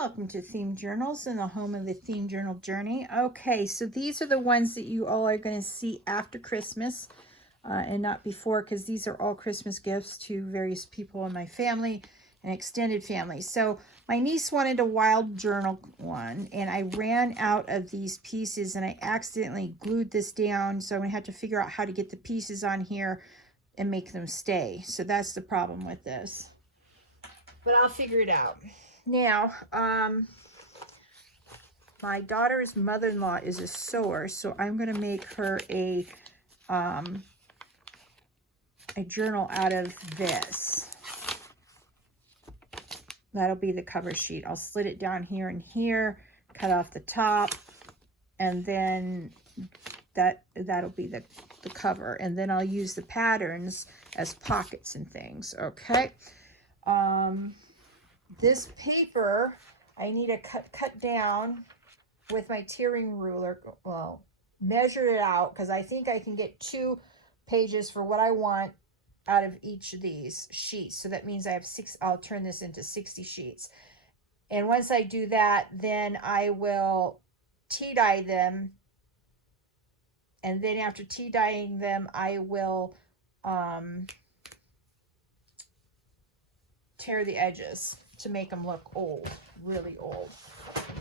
Welcome to Themed Journals and the home of the Theme Journal journey. Okay, so these are the ones that you all are going to see after Christmas and not before, because these are all Christmas gifts to various people in my family and extended family. So my niece wanted a wild journal one, and I ran out of these pieces and I accidentally glued this down, so I'm going to have to figure out how to get the pieces on here and make them stay. So that's the problem with this, but I'll figure it out. Now, my daughter's mother-in-law is a sewer, so I'm going to make her a journal out of this. That'll be the cover sheet. I'll slit it down here and here, cut off the top, and then that'll be the cover. And then I'll use the patterns as pockets and things, okay? This paper, I need to cut down with my tearing ruler. Well, measure it out, because I think I can get 2 pages for what I want out of each of these sheets. So that means I have 6. I'll turn this into 60 sheets. And once I do that, then I will tea dye them. And then after tea dyeing them, I will tear the edges to make them look old, really old.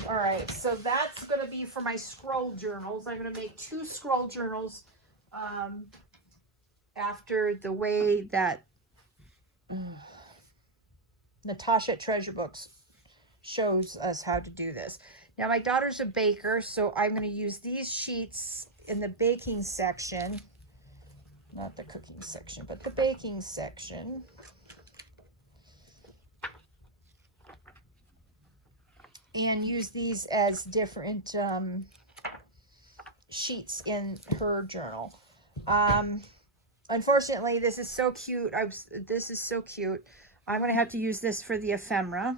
All right, so that's going to be for my scroll journals. I'm going to make 2 scroll journals after the way that Natasha at Treasure Books shows us how to do this. Now, my daughter's a baker, so I'm going to use these sheets in the baking section, not the cooking section, but the baking section. And use these as different sheets in her journal. Unfortunately, this is so cute. This is so cute. I'm going to have to use this for the ephemera.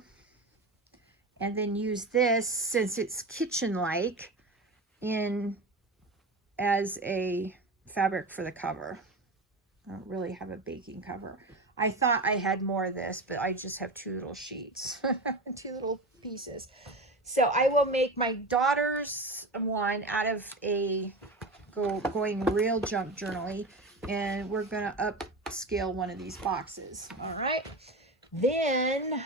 And then use this, since it's kitchen-like, as a fabric for the cover. I don't really have a baking cover. I thought I had more of this, but I just have 2 little sheets, 2 little pieces. So I will make my daughter's one out of a going real junk journal-y, and we're gonna upscale one of these boxes. All right. Then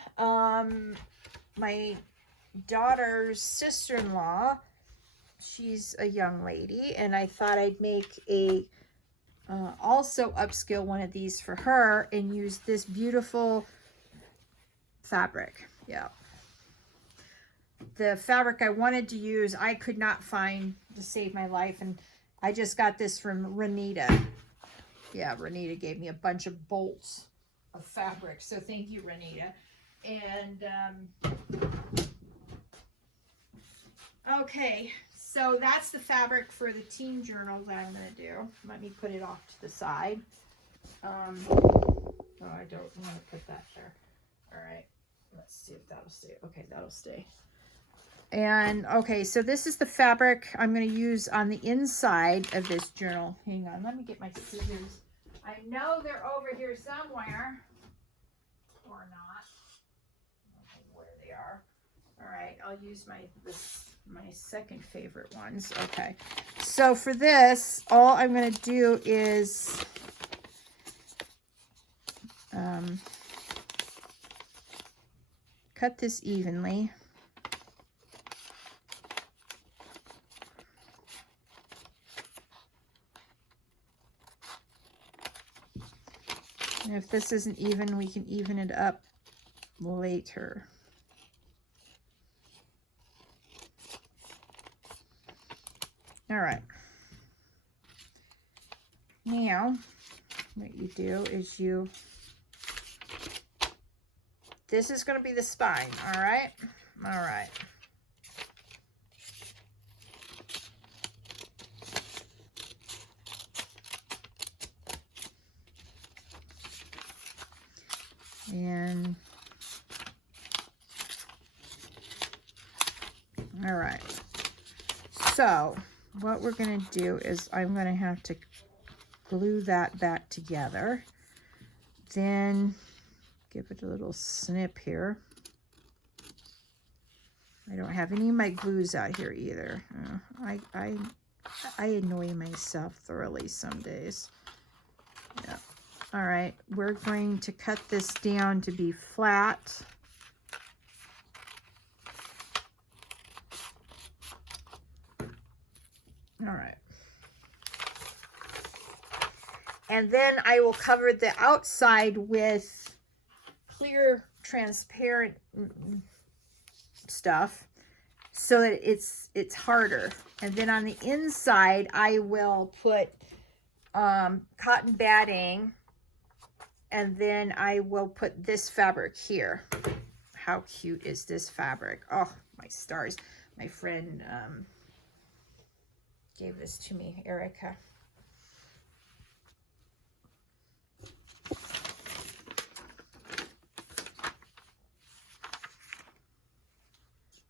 my daughter's sister-in-law, she's a young lady, and I thought I'd make a also upscale one of these for her and use this beautiful fabric. Yeah, the fabric I wanted to use I could not find to save my life, and I just got this from Renita. Yeah, Renita gave me a bunch of bolts of fabric, so thank you, Renita. And okay, so that's the fabric for the team journal that I'm going to do. Let me put it off to the side. Oh, I don't want to put that there. All right, let's see if that'll stay. Okay, that'll stay. And okay, so this is the fabric I'm going to use on the inside of this journal. Hang on, let me get my scissors. I know they're over here somewhere, or not. I don't know where they are. All right, I'll use my second favorite ones. Okay, so for this, all I'm going to do is cut this evenly. And if this isn't even, we can even it up later. All right. Now, what you do is this is going to be the spine, all right? All right. And, all right. So, what we're going to do is I'm going to have to glue that back together. Then give it a little snip here. I don't have any of my glues out here either. I annoy myself thoroughly some days. Yeah. All right, we're going to cut this down to be flat. All right. And then I will cover the outside with clear, transparent stuff so that it's harder. And then on the inside, I will put cotton batting, and then I will put this fabric here. How cute is this fabric? Oh, my stars. My friend gave this to me, Erica.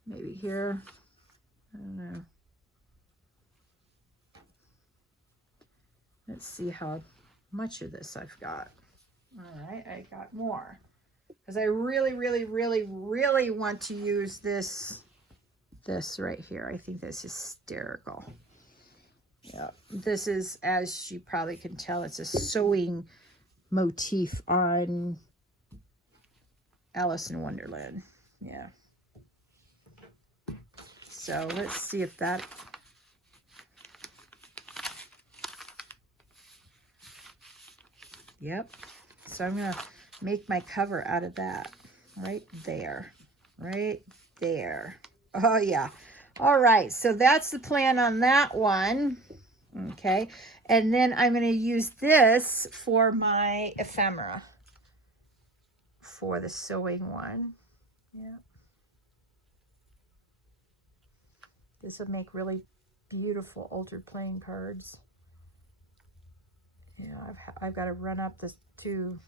Maybe here. I don't know. Let's see how much of this I've got. All right, I got more. Because I really, really, really, really want to use this right here. I think that's hysterical. Yeah, this is, as you probably can tell, it's a sewing motif on Alice in Wonderland. Yeah. So let's see if that... Yep. So I'm going to make my cover out of that. Right there. Right there. Oh, yeah. All right. So that's the plan on that one. Okay. And then I'm going to use this for my ephemera. For the sewing one. Yeah. This would make really beautiful altered playing cards. Yeah, I've got to run up to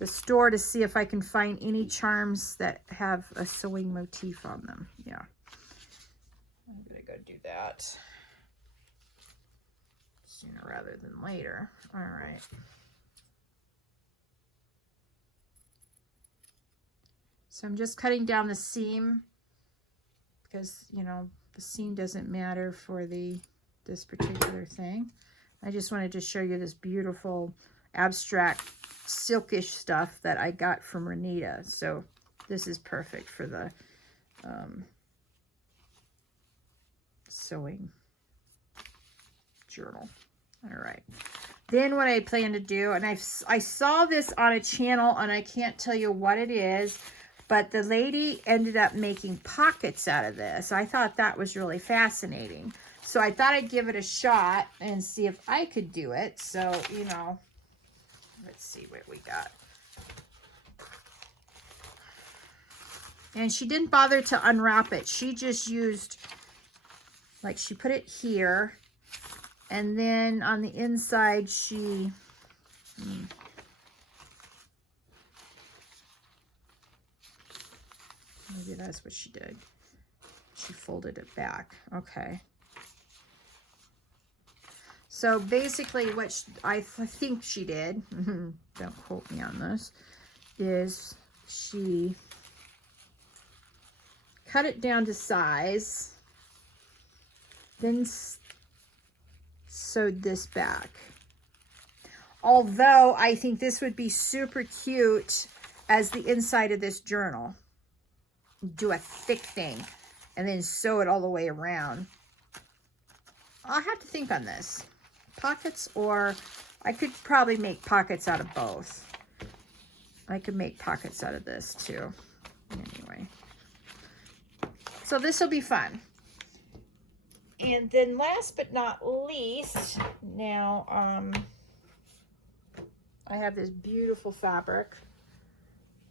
the store to see if I can find any charms that have a sewing motif on them. Yeah. I'm going to go do that sooner rather than later. All right. So I'm just cutting down the seam because, you know, the seam doesn't matter for this particular thing. I just wanted to show you this beautiful abstract silkish stuff that I got from Renita. So this is perfect for the sewing journal. All right. Then what I plan to do, and I saw this on a channel, and I can't tell you what it is, but the lady ended up making pockets out of this. I thought that was really fascinating. So I thought I'd give it a shot and see if I could do it. So, you know, let's see what we got. And she didn't bother to unwrap it. She just used, like, she put it here. And then on the inside, she... maybe that's what she did. She folded it back. Okay. So basically what I think she did, don't quote me on this, is she cut it down to size, then sewed this back. Although I think this would be super cute as the inside of this journal. Do a thick thing and then sew it all the way around. I'll have to think on this. Pockets, or I could probably make pockets out of both. I could make pockets out of this too. Anyway. So this will be fun. And then last but not least, now I have this beautiful fabric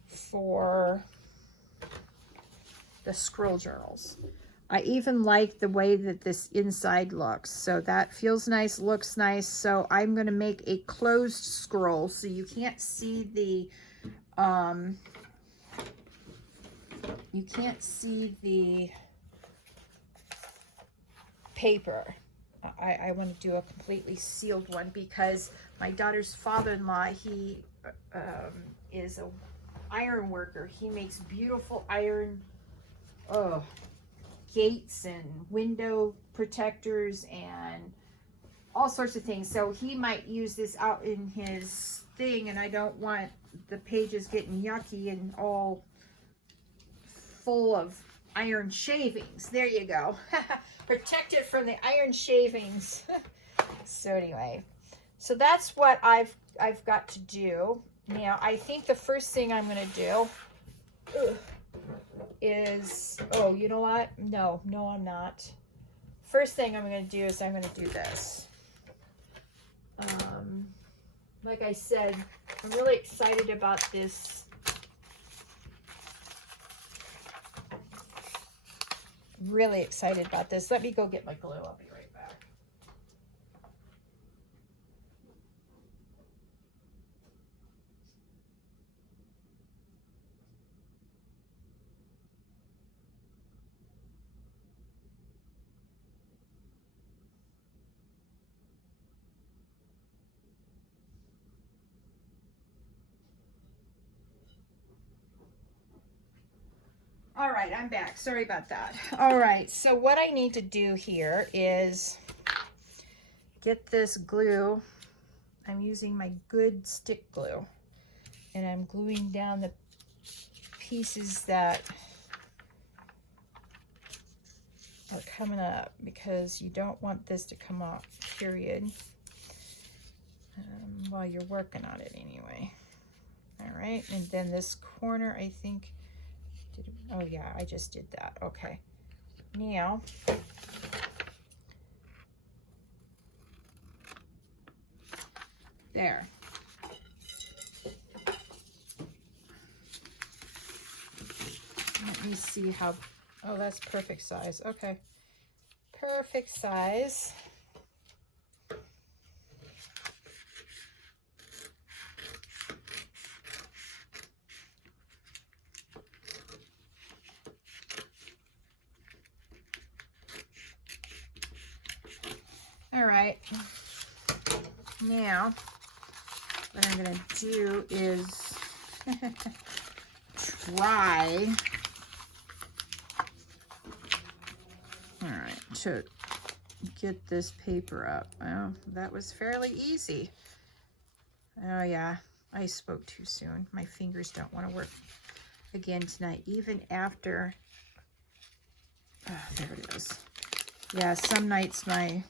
for the scroll journals. I even like the way that this inside looks. So that feels nice, looks nice. So I'm going to make a closed scroll so you can't see the paper. I want to do a completely sealed one because my daughter's father-in-law, he is a iron worker. He makes beautiful iron gates and window protectors and all sorts of things. So he might use this out in his thing, and I don't want the pages getting yucky and all full of iron shavings. There you go. Protect it from the iron shavings. So anyway, so that's what I've got to do. Now, I think the first thing I'm going to do is, oh, you know what? No, I'm not. First thing I'm going to do is I'm going to do this. Like I said, I'm really excited about this. Really excited about this. Let me go get my glue. I'll be right back. All right, I'm back. Sorry about that. All right, so what I need to do here is get this glue. I'm using my good stick glue, and I'm gluing down the pieces that are coming up, because you don't want this to come off, period, while you're working on it anyway. All right, and then this corner, I think, oh yeah, I just did that. Okay, now there. Let me see how, oh, that's perfect size. Okay, perfect size. All right, now what I'm going to do is try, all right, to get this paper up. Well, that was fairly easy. Oh yeah, I spoke too soon. My fingers don't want to work again tonight, even after, oh, there it is. Yeah, some nights my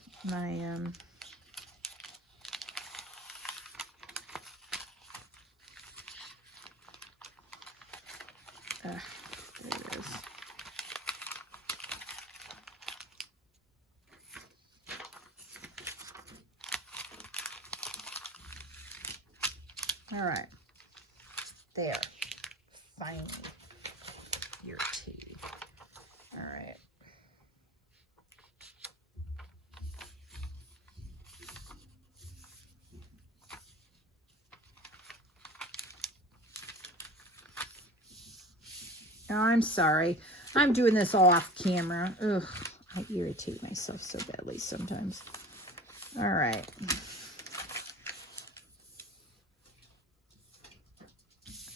there it is. All right, there, finally, your tea. All right. Oh, I'm sorry. I'm doing this all off camera. Ugh, I irritate myself so badly sometimes. All right.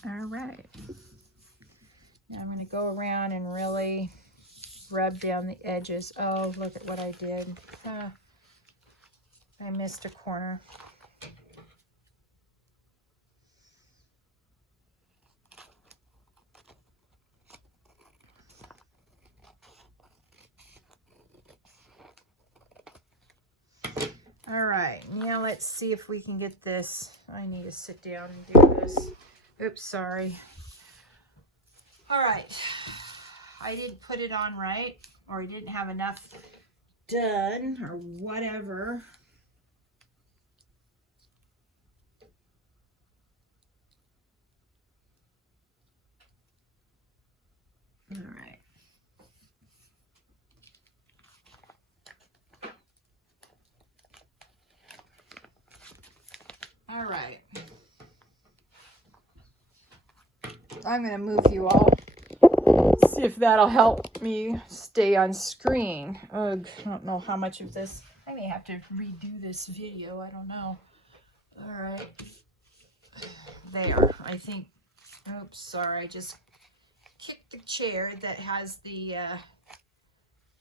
All right. Now I'm going to go around and really rub down the edges. Oh, look at what I did. I missed a corner. All right, now let's see if we can get this. I need to sit down and do this. Oops, sorry. All right, I didn't put it on right, or I didn't have enough done, or whatever. All right. All right. I'm going to move you all. See if that'll help me stay on screen. Ugh, I don't know how much of this. I may have to redo this video. I don't know. All right. There. I think Oops, sorry, I just kicked the chair that has the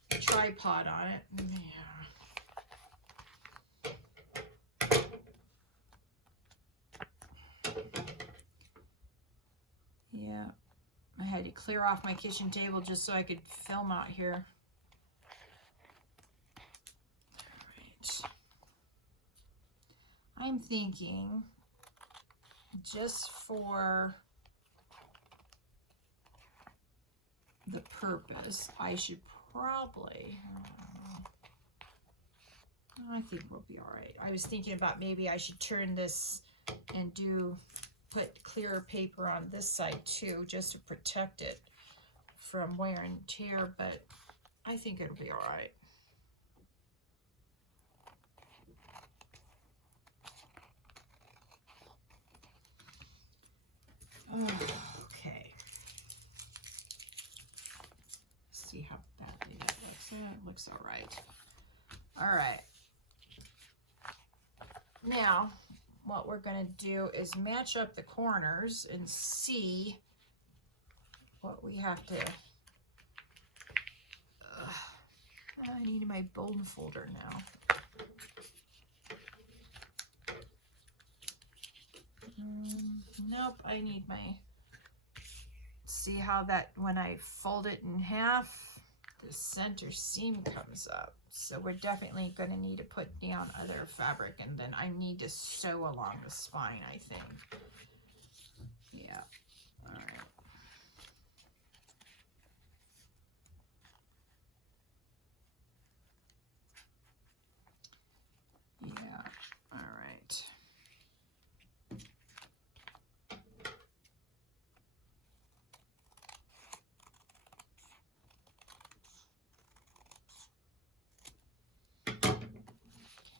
tripod on it. Yeah, I had to clear off my kitchen table just so I could film out here. All right. I'm thinking just for the purpose, I should probably, I think we'll be all right. I was thinking about maybe I should turn this and put clearer paper on this side too, just to protect it from wear and tear, but I think it'll be all right. Okay. See how badly that looks. Yeah, it looks all right. All right. Now, what we're going to do is match up the corners and see what we have to. I need my bone folder now. Nope, I need my, see how that, when I fold it in half, the center seam comes up. So we're definitely going to need to put down other fabric, and then I need to sew along the spine, I think. Yeah, all right. Yeah, all right.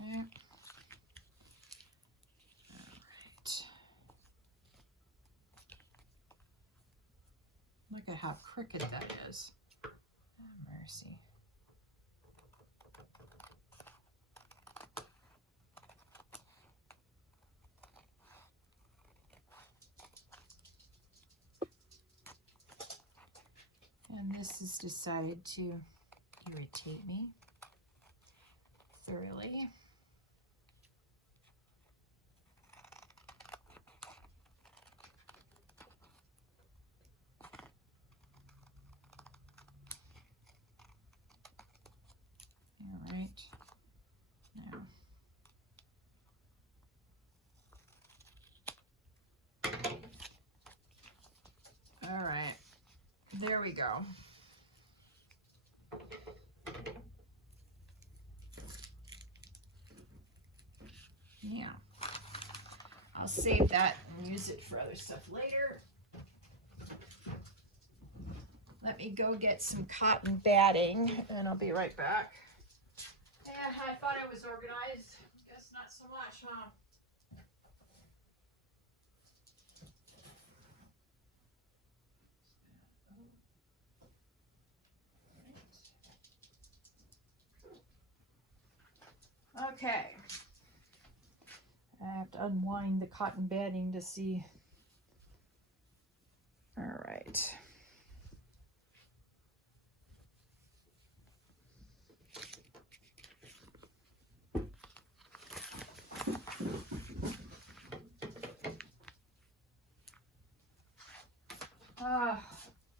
Okay. All right. Look at how crooked that is. Oh, mercy. And this has decided to irritate me thoroughly. All right. Now. All right. There we go. Yeah. I'll save that and use it for other stuff later. Let me go get some cotton batting and I'll be right back. Yeah, I thought I was organized. Guess not so much, huh? Okay. I have to unwind the cotton batting to see. All right.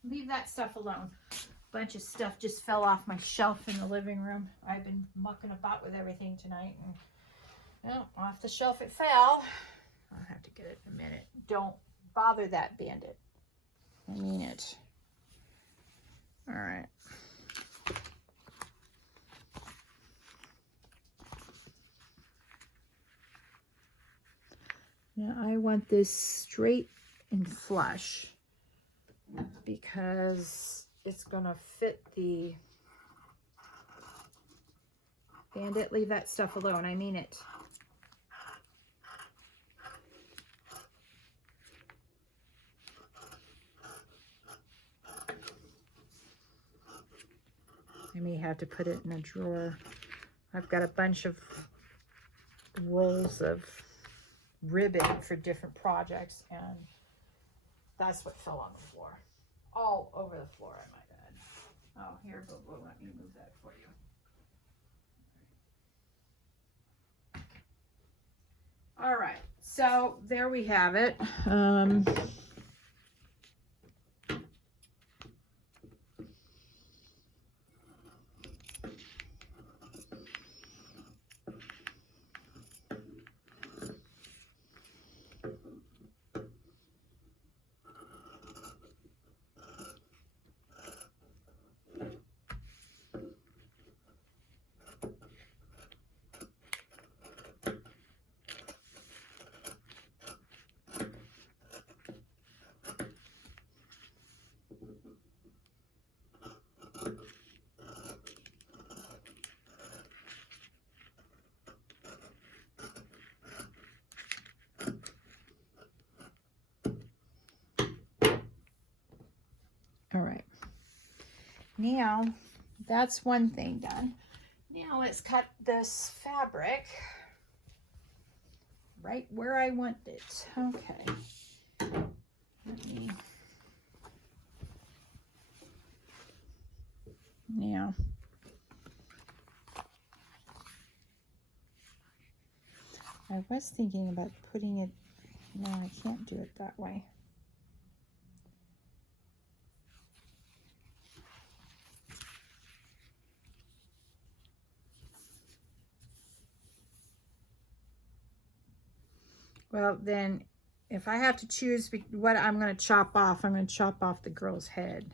Leave that stuff alone. Bunch of stuff just fell off my shelf in the living room. I've been mucking about with everything tonight, and well, off the shelf it fell. I'll have to get it in a minute. Don't bother that bandit. I mean it. All right. Now I want this straight and flush because it's gonna fit the bandit. Leave that stuff alone. I mean it. I may have to put it in a drawer. I've got a bunch of rolls of ribbon for different projects, and That's what fell on the floor. All over the floor, I might add. Oh, here, but let me move that for you. All right, so there we have it. All right, now that's one thing done. Now let's cut this fabric right where I want it. Okay. Let me... Now, I was thinking about putting it, no, I can't do it that way. Well, then if I have to choose what I'm going to chop off, I'm going to chop off the girl's head.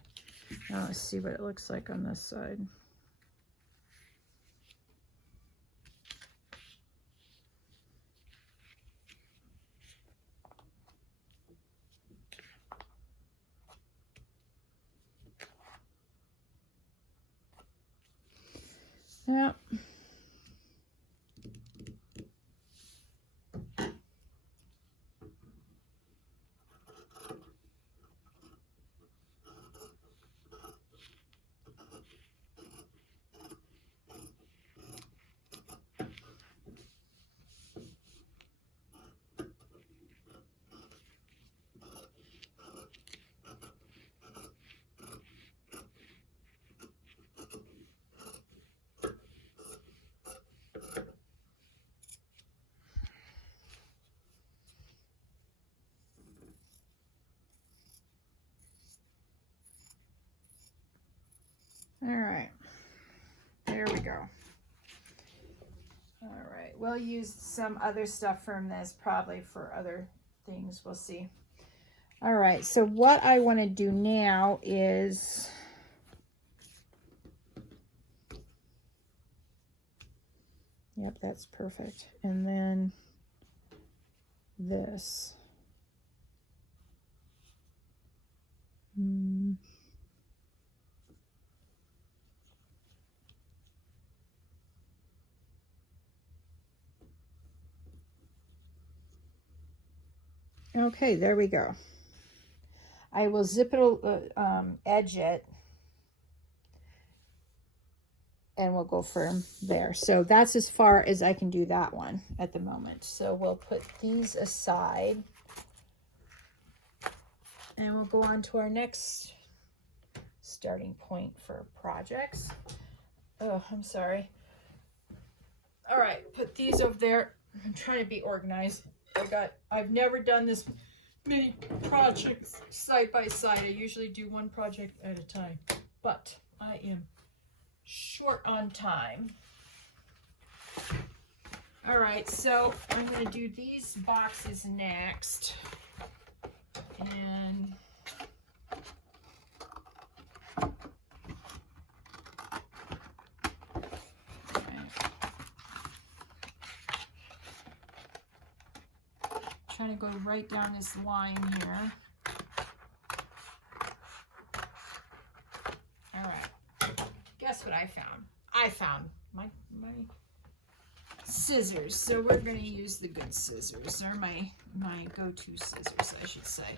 Now let's see what it looks like on this side. Yeah. All right, there we go. All right, we'll use some other stuff from this probably for other things. We'll see. All right, so what I want to do now is yep, that's perfect. And then this. Okay, there we go. I will zip it, edge it, and we'll go from there. So that's as far as I can do that one at the moment. So we'll put these aside, and we'll go on to our next starting point for projects. Oh, I'm sorry. All right, put these over there. I'm trying to be organized. I've never done this many projects side by side. I usually do one project at a time, but I am short on time. All right, so I'm going to do these boxes next. And trying to go right down this line here. All right, guess what I found? I found my scissors. So we're going to use the good scissors. They're my go-to scissors, I should say.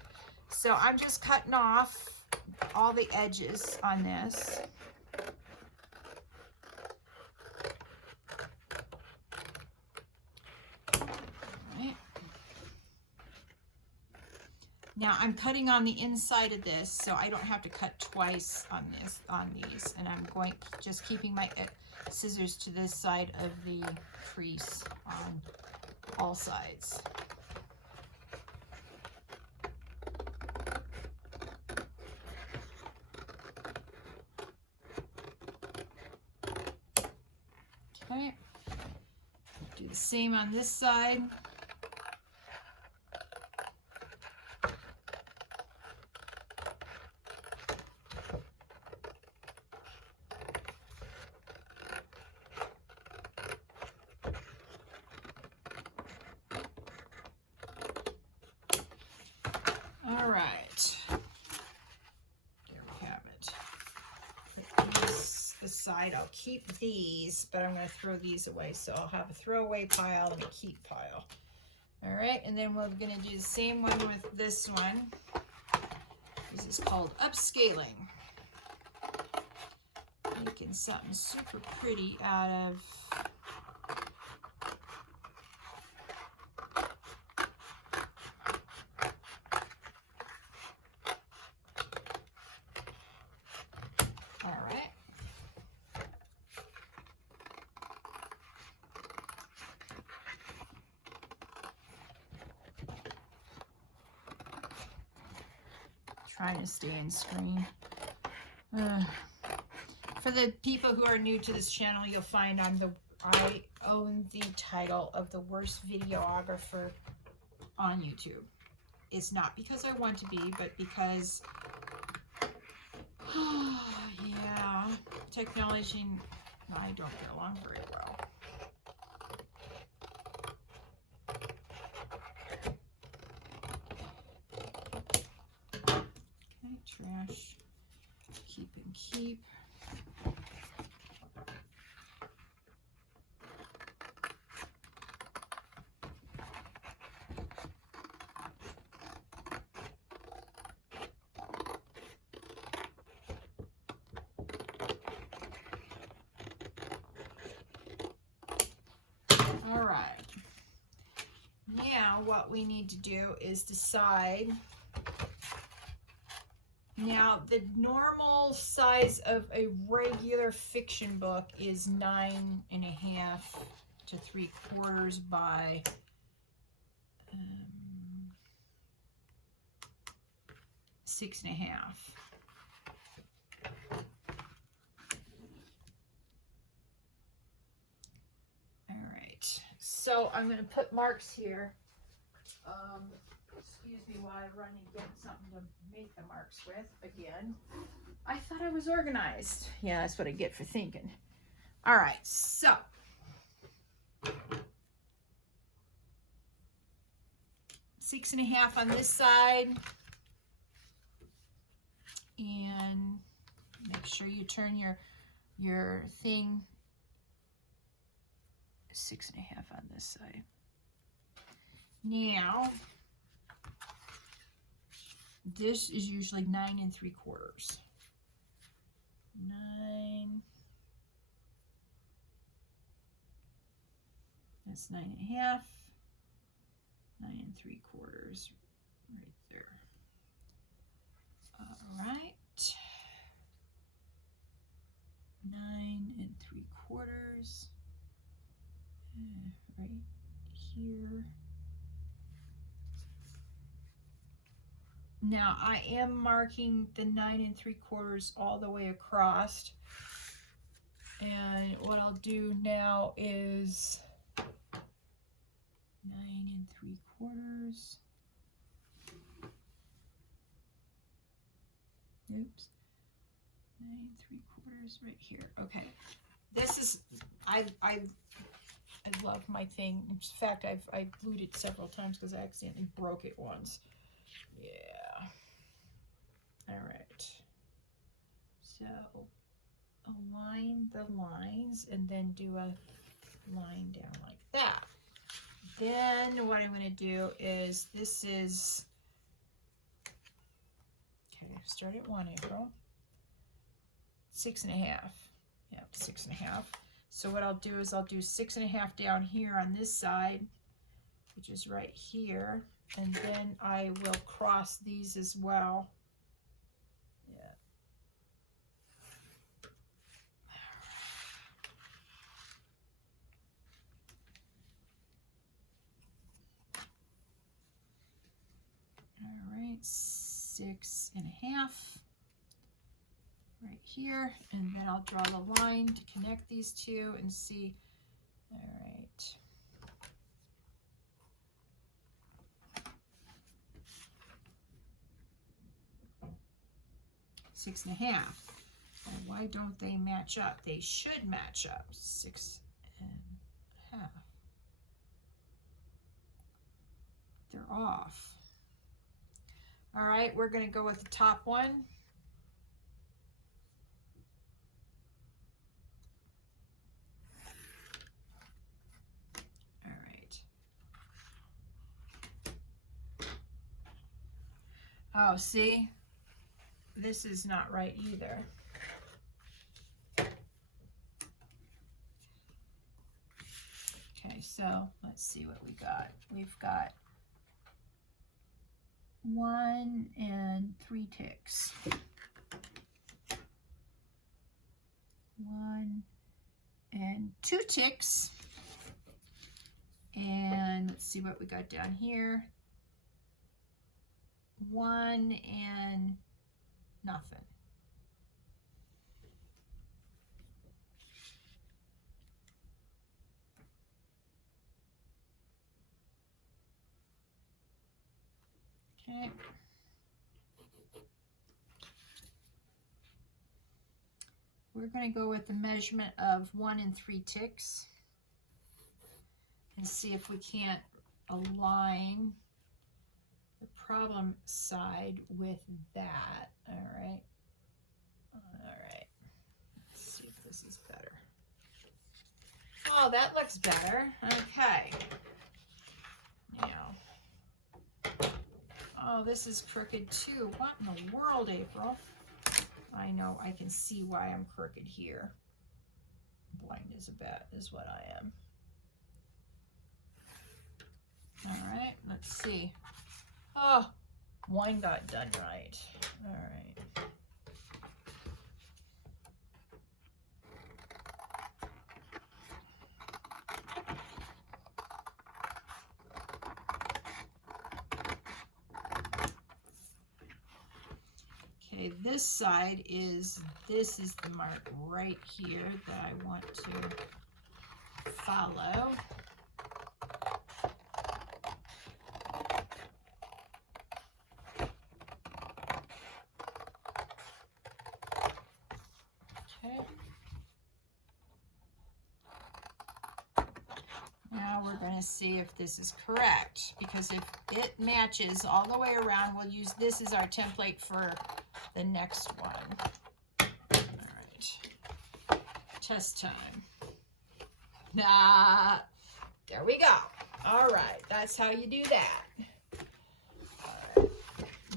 So I'm just cutting off all the edges on this. Now I'm cutting on the inside of this, so I don't have to cut twice on these, and I'm going just keeping my scissors to this side of the crease on all sides. Okay, do the same on this side. All right, there we have it. Put these aside. I'll keep these, but I'm going to throw these away. So I'll have a throwaway pile and a keep pile. All right, and then we're going to do the same one with this one. This is called upscaling. Making something super pretty out of trying to stay in screen. For the people who are new to this channel, you'll find I own the title of the worst videographer on YouTube. It's not because I want to be, but because, yeah, technology and I don't get along very well. Trash, keep and keep. All right. Now what we need to do is decide. Now, the normal size of a regular fiction book is 9.5 to 3/4 by 6.5. All right, so I'm going to put marks here. Excuse me while I run and get something to make the marks with again. I thought I was organized. Yeah, that's what I get for thinking. All right, so six and a half on this side, and make sure you turn your thing 6.5 on this side. Now, this is usually 9 3/4. 9. That's 9.5. 9 3/4 right there. All right. 9 3/4 right here. Now I am marking the 9 3/4 all the way across, and what I'll do now is 9 3/4. Oops. 9 3/4 right here. Okay. This is I love my thing. In fact, I've glued it several times because I accidentally broke it once. Yeah. All right. So align the lines and then do a line down like that. Then what I'm going to do is, this is, okay, start at 1 arrow, 6.5. Yeah, 6.5. So what I'll do is I'll do 6.5 down here on this side, which is right here. And then I will cross these as well. Yeah. All right, 6.5 right here, and then I'll draw the line to connect these two and see. All right. 6.5. Well, why don't they match up? They should match up. 6.5. They're off. All right, we're going to go with the top one. All right. Oh, see? This is not right either. Okay, so let's see what we got. We've got 1 and 3 ticks. 1 and 2 ticks. And let's see what we got down here. 1 and nothing. Okay. We're going to go with the measurement of 1 and 3 ticks and see if we can't align the problem side with that. All right. All right. Let's see if this is better. Oh, that looks better. Okay. Now. Oh, this is crooked too. What in the world, April? I know, I can see why I'm crooked here. Blind as a bat is what I am. All right, let's see. Oh, one got done right. All right. Okay, this side is, this is the mark right here that I want to follow. Okay. Now we're going to see if this is correct, because if it matches all the way around, we'll use this as our template for the next one. All right, test time. There we go. All right, that's how you do that. All right.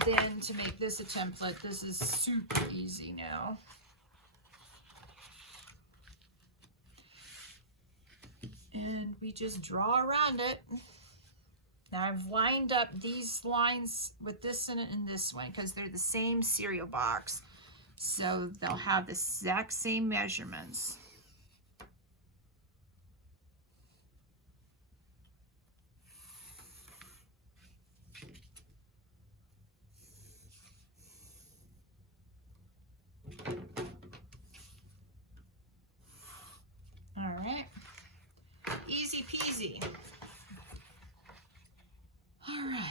Then to make this a template, this is super easy now. And we just draw around it. Now I've lined up these lines with this one and this one because they're the same cereal box. So they'll have the exact same measurements. All right. Easy peasy. All right.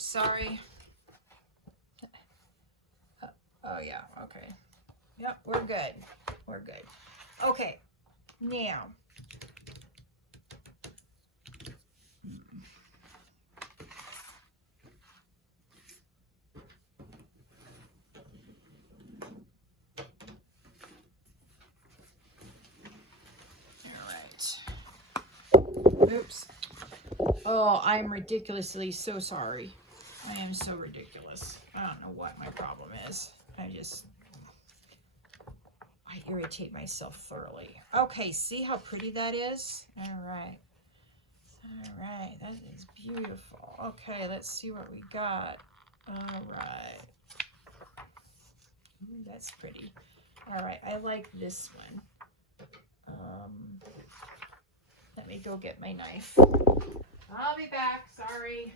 Sorry. Oh yeah, okay. Yep, we're good. We're good. Okay, now. Oops. Oh, I'm ridiculously so sorry. I am so ridiculous. I don't know what my problem is. I irritate myself thoroughly. Okay, see how pretty that is? All right. All right, that is beautiful. Okay, let's see what we got. All right. Ooh, that's pretty. All right, I like this one. Let me go get my knife. I'll be back, sorry.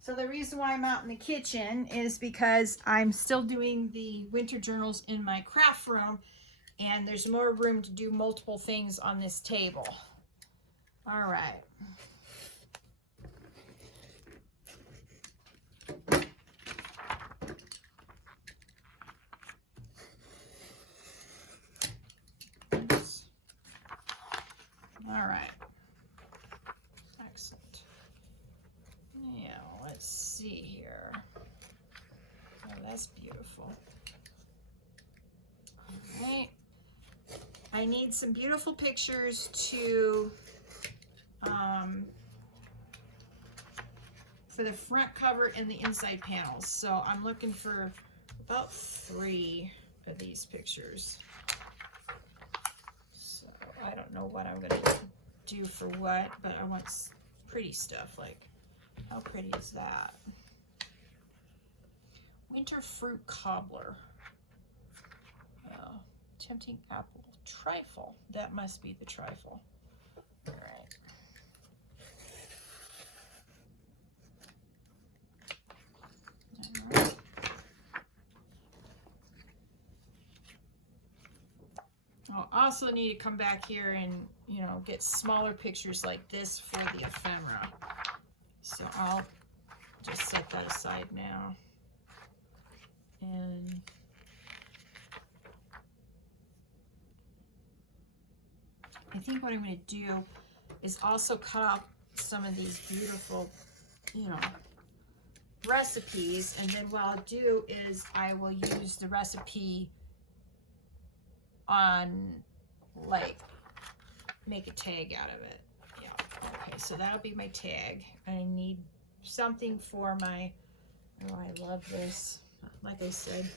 So the reason why I'm out in the kitchen is because I'm still doing the winter journals in my craft room, and there's more room to do multiple things on this table. All right. All right. Excellent. Now, let's see here. Oh, that's beautiful. All right. I need some beautiful pictures to for the front cover and the inside panels. So I'm looking for about 3 of these pictures. So I don't know what I'm gonna do for what, but I want pretty stuff. Like, how pretty is that? Winter fruit cobbler. Tempting apple trifle. That must be the trifle. All right. All right. I'll also need to come back here and, you know, get smaller pictures like this for the ephemera. So I'll just set that aside now. And I think what I'm going to do is also cut off some of these beautiful, you know, recipes. And then what I'll do is I will use the recipe on, like, make a tag out of it. Yeah. Okay, so that'll be my tag. I need something for my, oh, I love this. Like I said,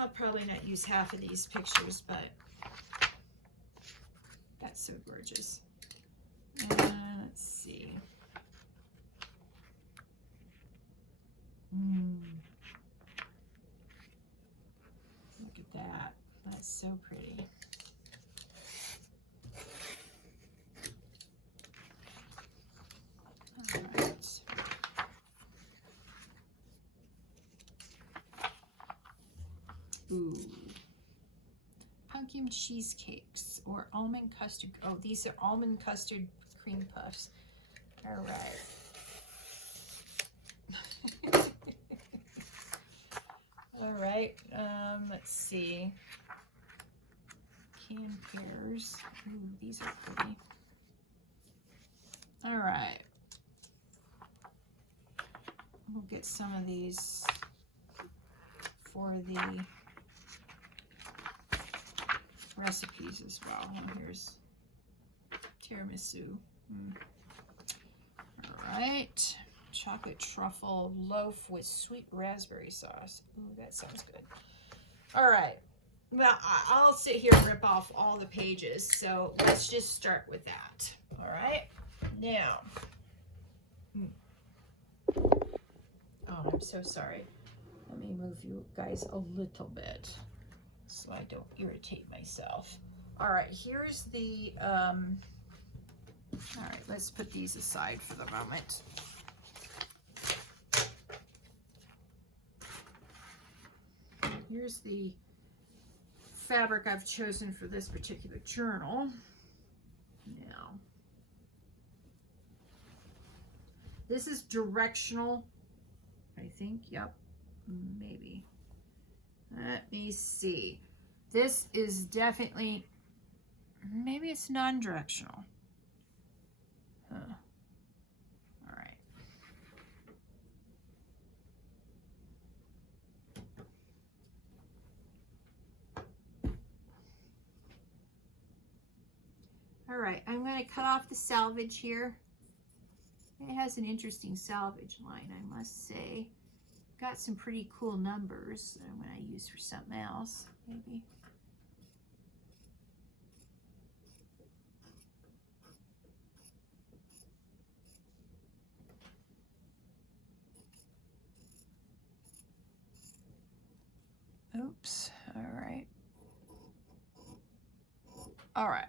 I'll probably not use half of these pictures, but that's so gorgeous. Let's see. Look at that. That's so pretty. All right. Ooh. Pumpkin cheesecakes or almond custard. Oh, these are almond custard cream puffs. All right. All right. Let's see. Canned pears. Ooh, these are pretty. All right. We'll get some of these for the recipes as well. Oh, here's tiramisu. All right. Chocolate truffle loaf with sweet raspberry sauce. Ooh, that sounds good. All right. Well, I'll sit here and rip off all the pages. So let's just start with that. All right. Now. Oh, I'm so sorry. Let me move you guys a little bit so I don't irritate myself. All right, here's the, all right, let's put these aside for the moment. here's the fabric I've chosen for this particular journal. Now, this is directional, I think. Yep, maybe. Let me see. This is definitely, maybe it's non-directional. Huh. All right. All right, I'm going to cut off the salvage here. It has an interesting salvage line, I must say. Got some pretty cool numbers that I'm going to use for something else, maybe. Oops, all right. All right.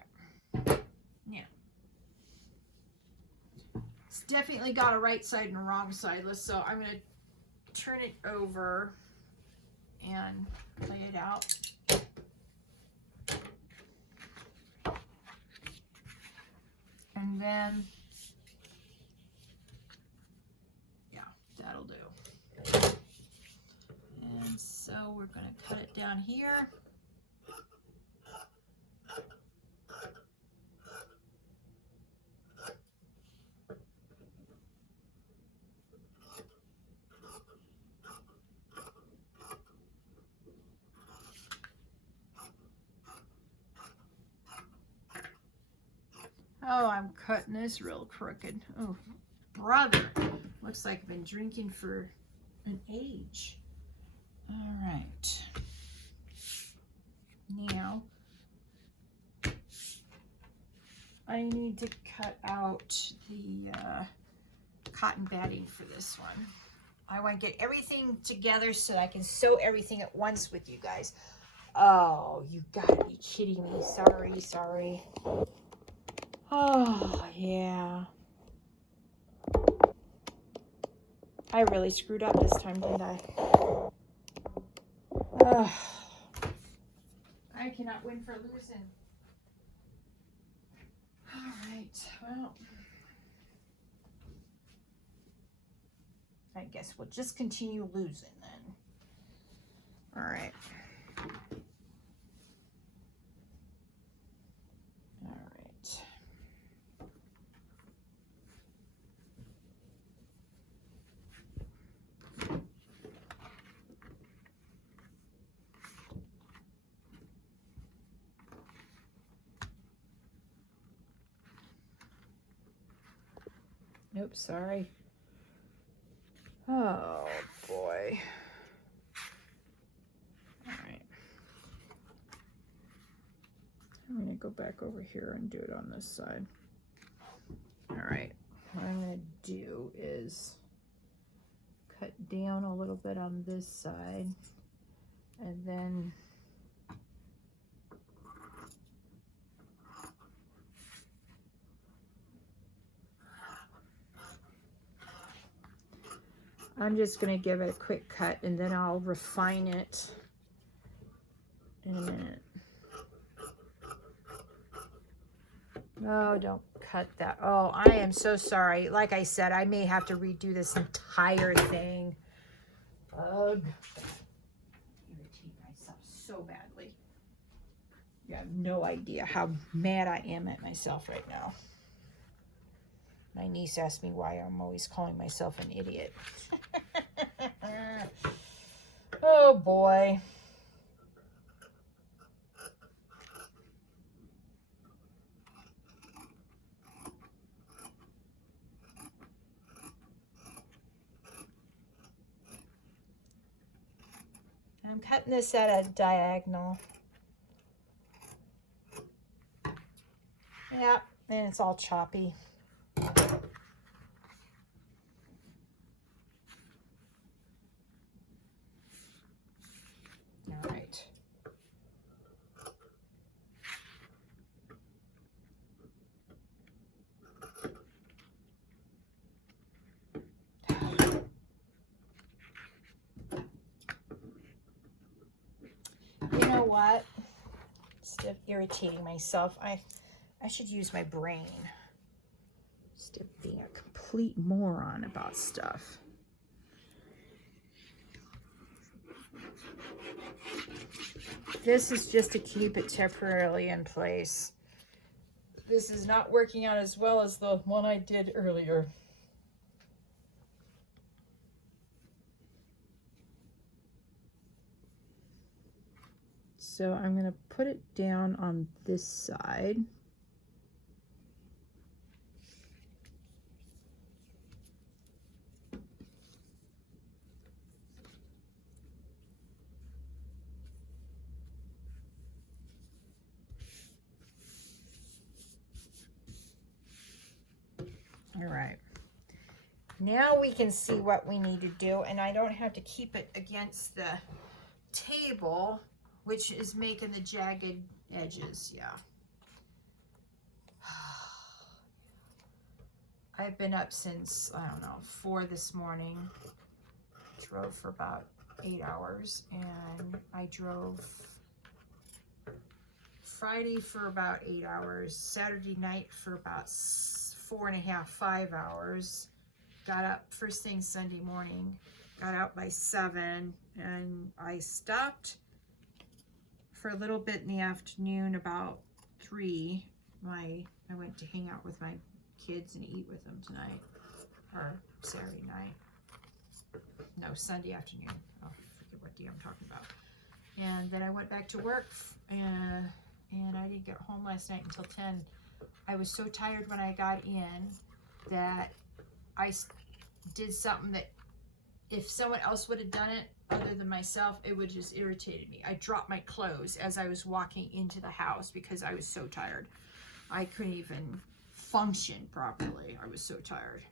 Yeah. It's definitely got a right side and a wrong side. So I'm going to turn it over and lay it out. And then, yeah, that'll do. And so we're going to cut it down here. Oh, I'm cutting this real crooked. Oh, brother. Looks like I've been drinking for an age. All right. Now, I need to cut out the cotton batting for this one. I want to get everything together so I can sew everything at once with you guys. Oh, you gotta be kidding me. Sorry, sorry. Oh, yeah. I really screwed up this time, didn't I? Oh, I cannot win for losing. All right, well, I guess we'll just continue losing then. All right. All right. Oops, sorry. Oh, boy. All right. I'm going to go back over here and do it on this side. All right. What I'm going to do is cut down a little bit on this side, and then I'm just going to give it a quick cut, and then I'll refine it in a minute. Oh, don't cut that. Oh, I am so sorry. Like I said, I may have to redo this entire thing. Ugh. Irritate myself so badly. You have no idea how mad I am at myself right now. My niece asked me why I'm always calling myself an idiot. Oh boy. I'm cutting this at a diagonal. Yeah, and it's all choppy. All right. what? Instead of irritating myself, I should use my brain instead of being a complete moron about stuff. This is just to keep it temporarily in place. This is not working out as well as the one I did earlier. So I'm going to put it down on this side. All right. Now we can see what we need to do, and I don't have to keep it against the table, which is making the jagged edges. Yeah. I've been up since, I don't know, 4 this morning. Drove for about 8 hours, and I drove Friday for about 8 hours, Saturday night for about 4.5, 5 hours. Got up first thing Sunday morning, got out by 7, and I stopped for a little bit in the afternoon about 3. I went to hang out with my kids and eat with them tonight, or Saturday night. No, Sunday afternoon. Oh, I forget what day I'm talking about. And then I went back to work, and I didn't get home last night until 10. I was so tired when I got in that I did something that if someone else would have done it other than myself, it would just irritated me. I dropped my clothes as I was walking into the house because I was so tired. I couldn't even function properly. I was so tired.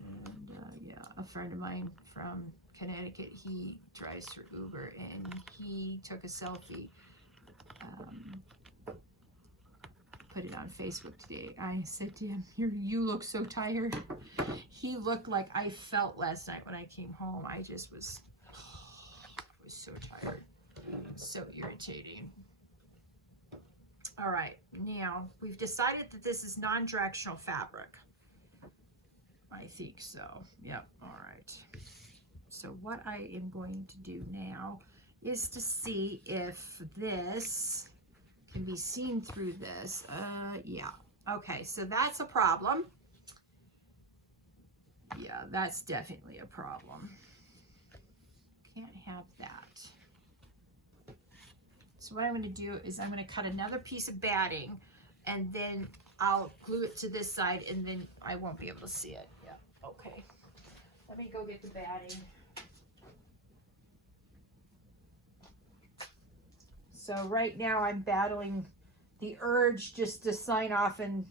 And yeah, a friend of mine from Connecticut, he drives for Uber, and he took a selfie, put it on Facebook today. I said to him, you look so tired. He looked like I felt last night when I came home. I just was so tired. So irritating. All right, now we've decided that this is non-directional fabric. I think so. Yep. All right. So what I am going to do now is to see if this can be seen through this. Yeah. Okay, so that's a problem. Yeah, that's definitely a problem. Can't have that. So what I'm going to do is I'm going to cut another piece of batting, and then I'll glue it to this side, and then I won't be able to see it. Yeah, okay. Let me go get the batting. So right now I'm battling the urge just to sign off and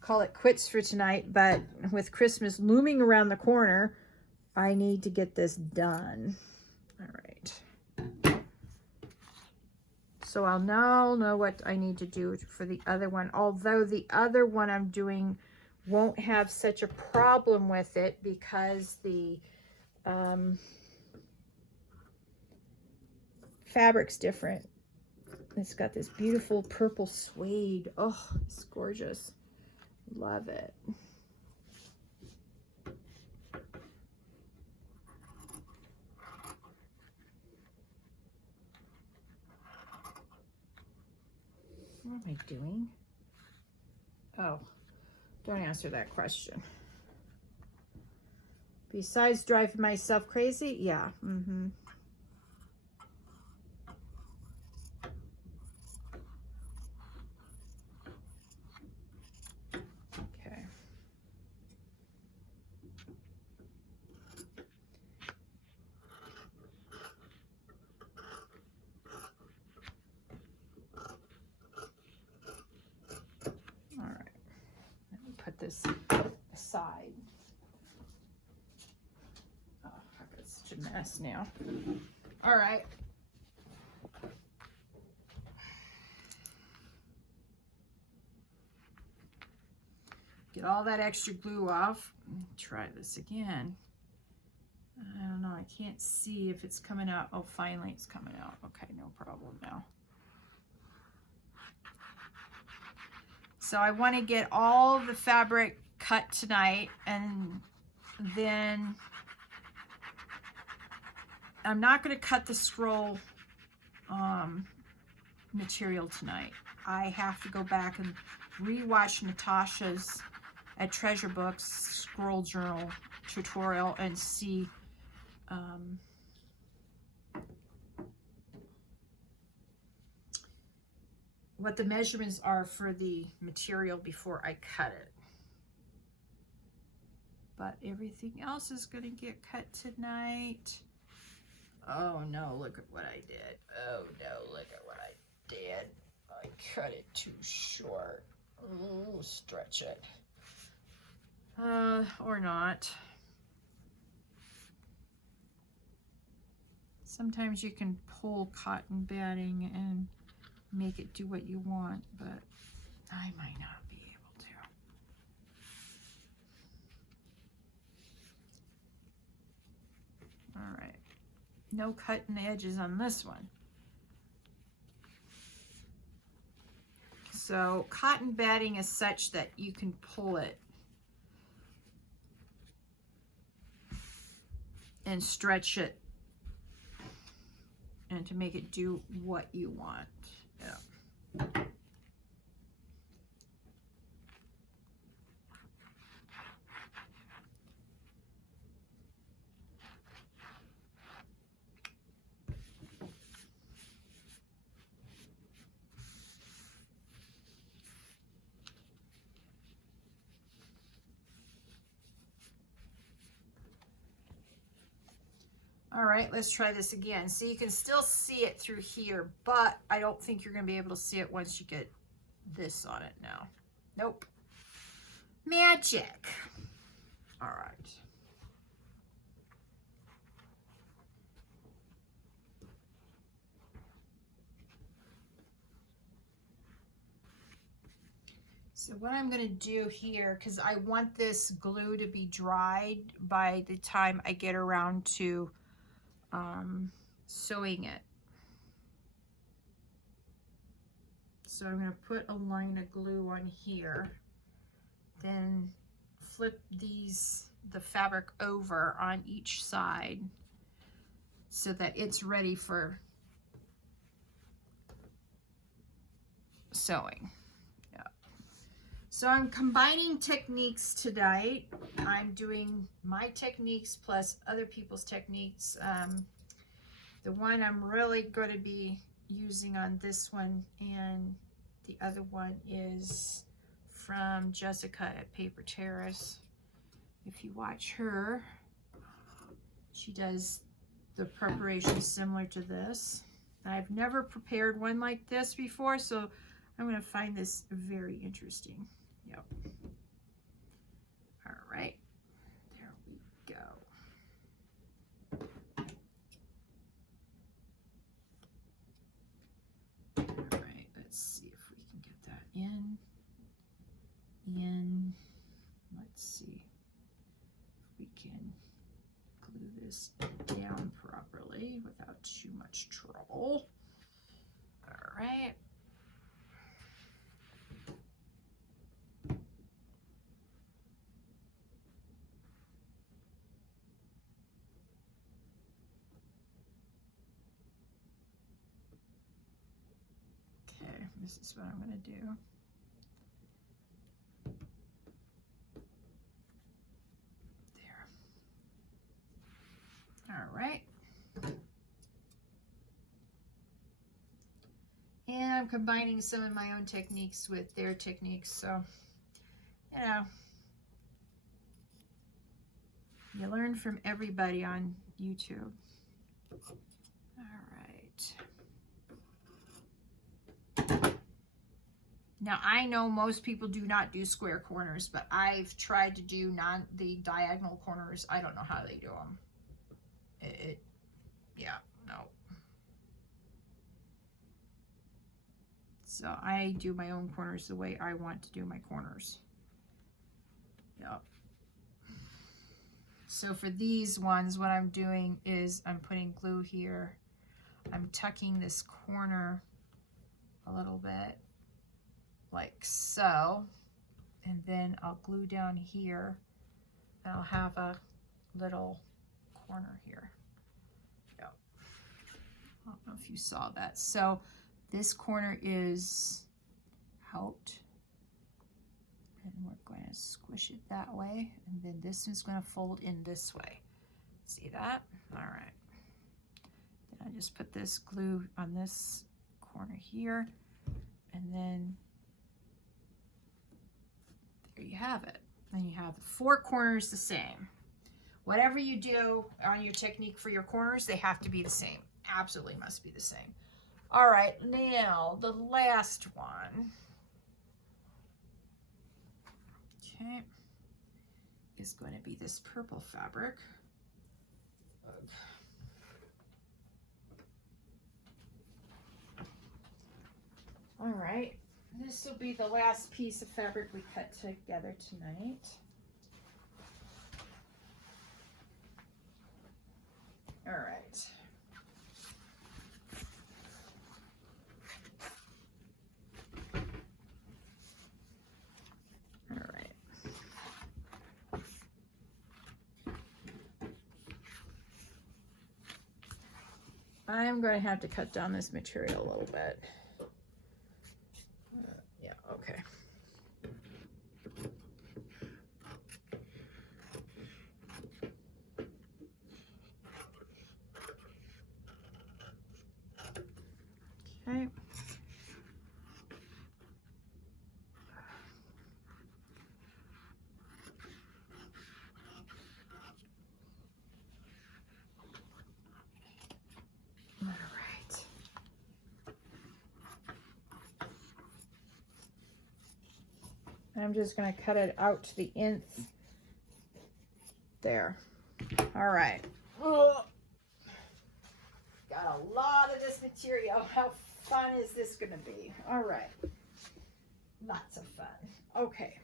call it quits for tonight, but with Christmas looming around the corner, I need to get this done. All right. So I'll now know what I need to do for the other one, although the other one I'm doing won't have such a problem with it because the fabric's different. It's got this beautiful purple suede. Oh, it's gorgeous. Love it. What am I doing? Oh, don't answer that question. Besides driving myself crazy? Yeah. Mm-hmm. Okay. All right. Let me put this aside. Oh, I've got such a mess now. All right. Get all that extra glue off. Try this again. I don't know, I I can't see if it's coming out. Oh, finally it's coming out. Okay, no problem now. So I want to get all the fabric cut tonight, and then I'm not going to cut the scroll material tonight. I have to go back and rewatch Natasha's at Treasure Books scroll journal tutorial and see what the measurements are for the material before I cut it. But everything else is going to get cut tonight. Oh no, look at what I did. Oh no, look at what I did. I cut it too short. Ooh, stretch it. Or not. Sometimes you can pull cotton batting and make it do what you want, but I might not be able to. All right. No cutting the edges on this one. So cotton batting is such that you can pull it and stretch it and to make it do what you want. Yeah. All right, let's try this again. So you can still see it through here, but I don't think you're going to be able to see it once you get this on it now. Nope. Magic. All right. So what I'm going to do here, because I want this glue to be dried by the time I get around to sewing it. So I'm going to put a line of glue on here, then flip the fabric over on each side so that it's ready for sewing. Yeah. So I'm combining techniques tonight. I'm doing my techniques plus other people's techniques. The one I'm really going to be using on this one, and the other one is from Jessica at Paper Terrace. If you watch her, she does the preparation similar to this. I've never prepared one like this before, so I'm going to find this very interesting. Yep. All right, there we go. All right, let's see if we can get that in. Let's see if we can glue this down properly without too much trouble. All right. Okay, this is what I'm going to do. There. All right. And I'm combining some of my own techniques with their techniques, so, you know, you learn from everybody on YouTube. All right. Now, I know most people do not do square corners, but I've tried to do the diagonal corners. I don't know how they do them. Yeah, no. So I do my own corners the way I want to do my corners. Yep. So for these ones, what I'm doing is I'm putting glue here. I'm tucking this corner a little bit, like so. And then I'll glue down here. And I'll have a little corner here. Go. I don't know if you saw that. So this corner is out. And we're going to squish it that way. And then this one's going to fold in this way. See that? All right. Then I just put this glue on this corner here. And then there you have it. And you have the 4 corners the same. Whatever you do on your technique for your corners, they have to be the same. Absolutely must be the same. All right, now the last one. Okay, is going to be this purple fabric. All right, this will be the last piece of fabric we cut together tonight. All right. I'm going to have to cut down this material a little bit. Yeah, okay. Okay. I'm just going to cut it out to the nth. There. All right. Ugh. Got a lot of this material. How fun is this going to be? All right. Lots of fun. Okay.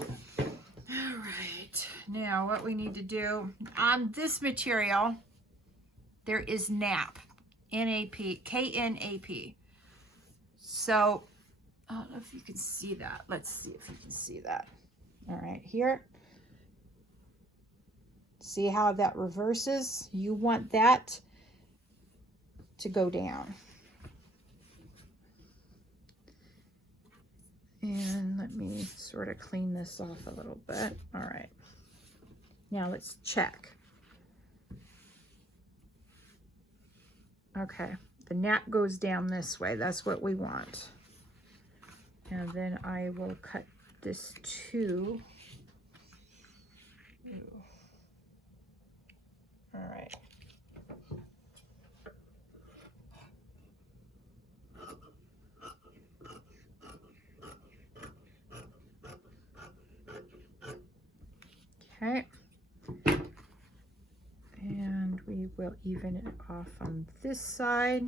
All right. Now what we need to do on this material, there is nap. N-A-P. K-N-A-P. So I don't know if you can see that. Let's see if you can see that. All right, here. See how that reverses? You want that to go down. And let me sort of clean this off a little bit. All right. Now let's check. Okay, the nap goes down this way. That's what we want. And then I will cut this too. All right. Okay. And we will even it off on this side.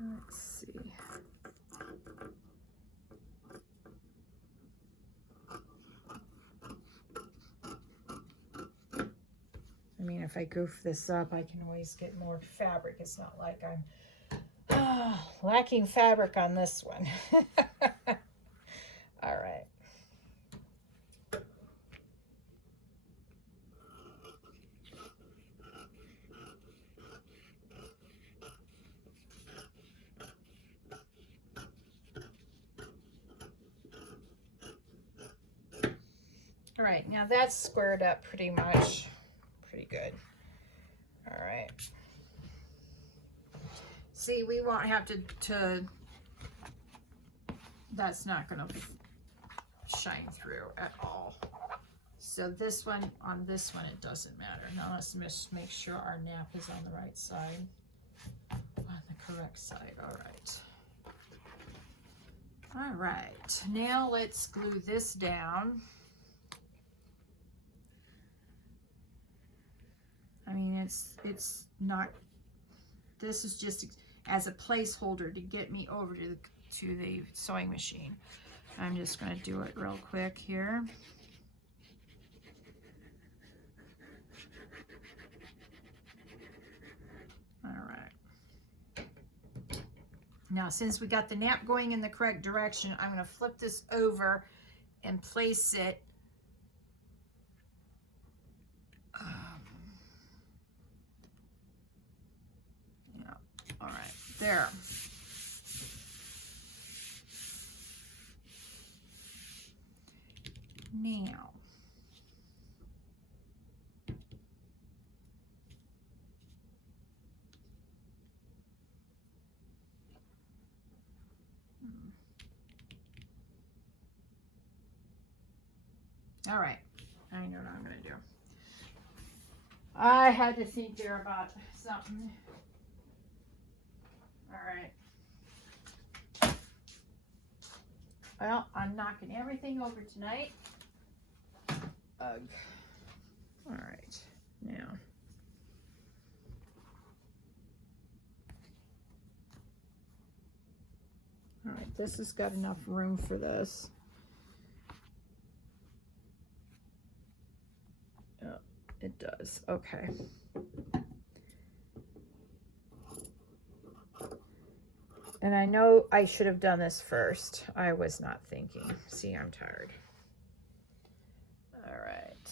Let's see. I mean, if I goof this up, I can always get more fabric. It's not like I'm lacking fabric on this one. All right. All right, now that's squared up pretty much. Pretty good. All right. See, we won't have to that's not going to shine through at all. So this one, on this one, it doesn't matter. Now let's just make sure our nap is on the right side, on the correct side. All right. All right, now let's glue this down. I mean, it's not, this is just as a placeholder to get me over to the sewing machine. I'm just going to do it real quick here. All right. Now, since we got the nap going in the correct direction, I'm going to flip this over and place it yeah, all right, there. Now, all right, I know what I'm going to do. I had to think there about something. All right. Well, I'm knocking everything over tonight. Ugh. All right, now. All right, this has got enough room for this. Oh, it does, okay. And I know I should have done this first. I was not thinking. See, I'm tired. All right.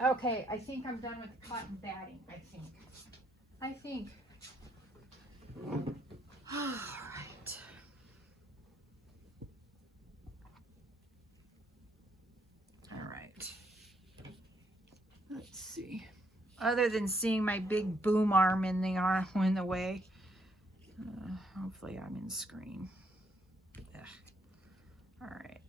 Okay, I think I'm done with the cotton batting, I think. All right. All right. Let's see. Other than seeing my big boom arm in the way, hopefully I'm in screen. Ugh. All right.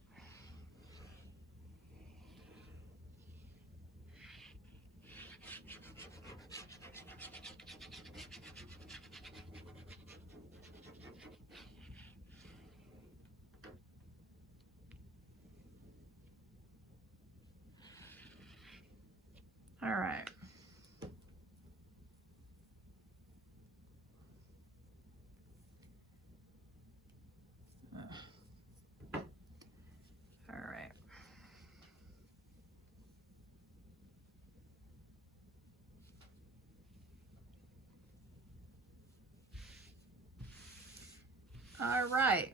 All right. All right. All right.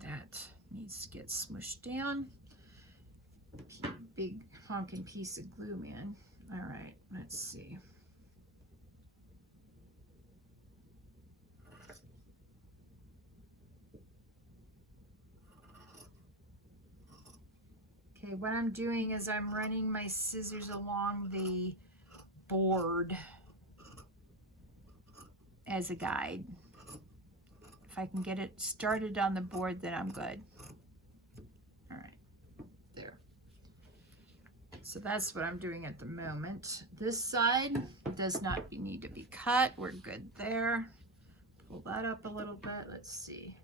That needs to get smushed down. Big honking piece of glue, man. All right, let's see. Okay, what I'm doing is I'm running my scissors along the board as a guide. If I can get it started on the board, then I'm good. All right, there. So that's what I'm doing at the moment. This side does not need to be cut. We're good there. Pull that up a little bit. Let's see.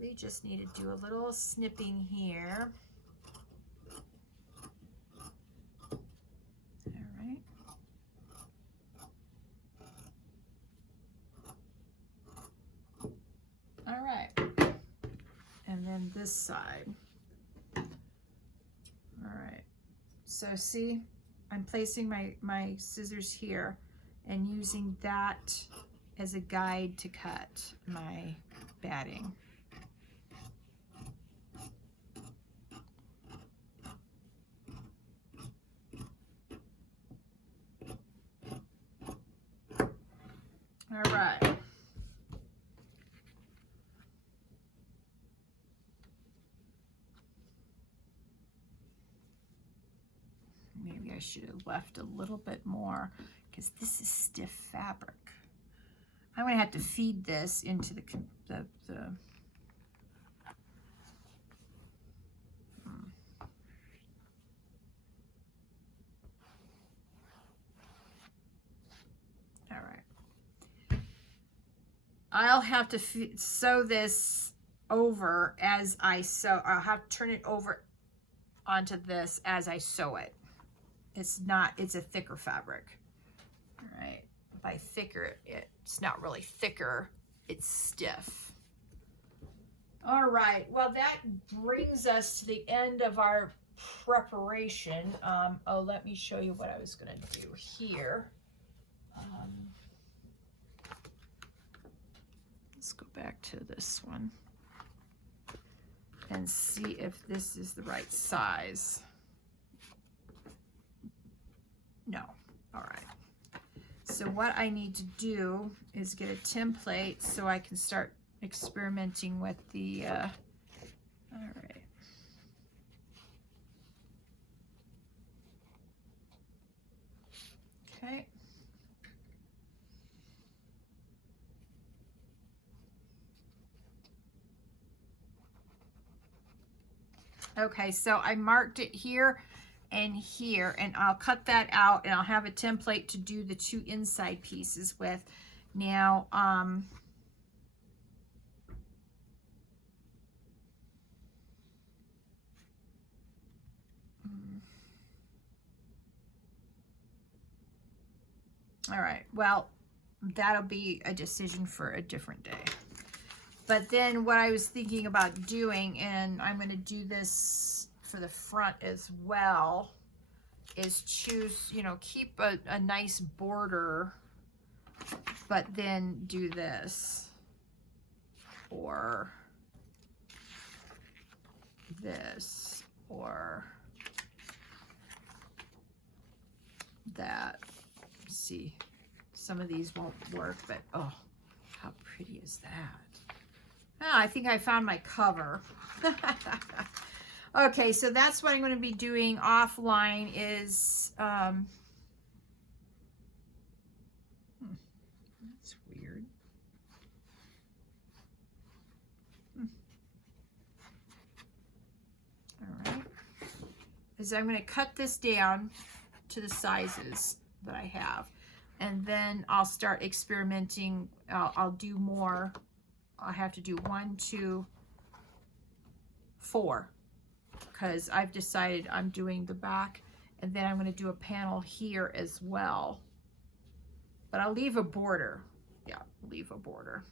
We just need to do a little snipping here. All right, and then this side. All right, so see, I'm placing my scissors here and using that as a guide to cut my batting. All right. Maybe I should have left a little bit more because this is stiff fabric. I'm gonna have to feed this into the All right. I'll have to sew this over as I sew. I'll have to turn it over onto this as I sew it. It's a thicker fabric. All right, by thicker, it's not really thicker, it's stiff. All right, well, that brings us to the end of our preparation. Oh, let me show you what I was gonna do here. Let's go back to this one and see if this is the right size. No. All right. So what I need to do is get a template so I can start experimenting with the, all right. Okay. Okay, so I marked it here and here, and I'll cut that out, and I'll have a template to do the 2 inside pieces with. Now, all right, well, that'll be a decision for a different day. But then what I was thinking about doing, and I'm going to do this for the front as well, is choose, you know, keep a nice border, but then do this, or this, or that. See, some of these won't work, but oh, how pretty is that? Oh, I think I found my cover. Okay, so that's what I'm going to be doing offline is, that's weird. All right. Is I'm going to cut this down to the sizes that I have, and then I'll start experimenting. I'll do more. I have to do 1, 2, 4, because I've decided I'm doing the back, and then I'm going to do a panel here as well. But I'll leave a border. Yeah, leave a border.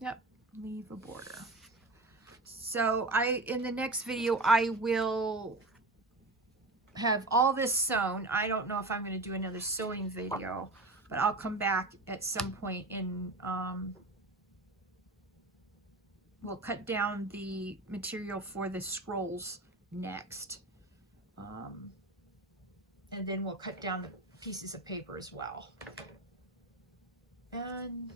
Yep, leave a border. So in the next video, I will have all this sewn. I don't know if I'm going to do another sewing video, but I'll come back at some point and we'll cut down the material for the scrolls next. And then we'll cut down the pieces of paper as well. And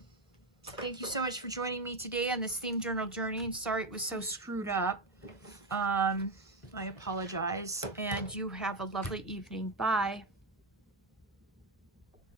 thank you so much for joining me today on this theme journal journey. And sorry it was so screwed up. I apologize. And you have a lovely evening. Bye.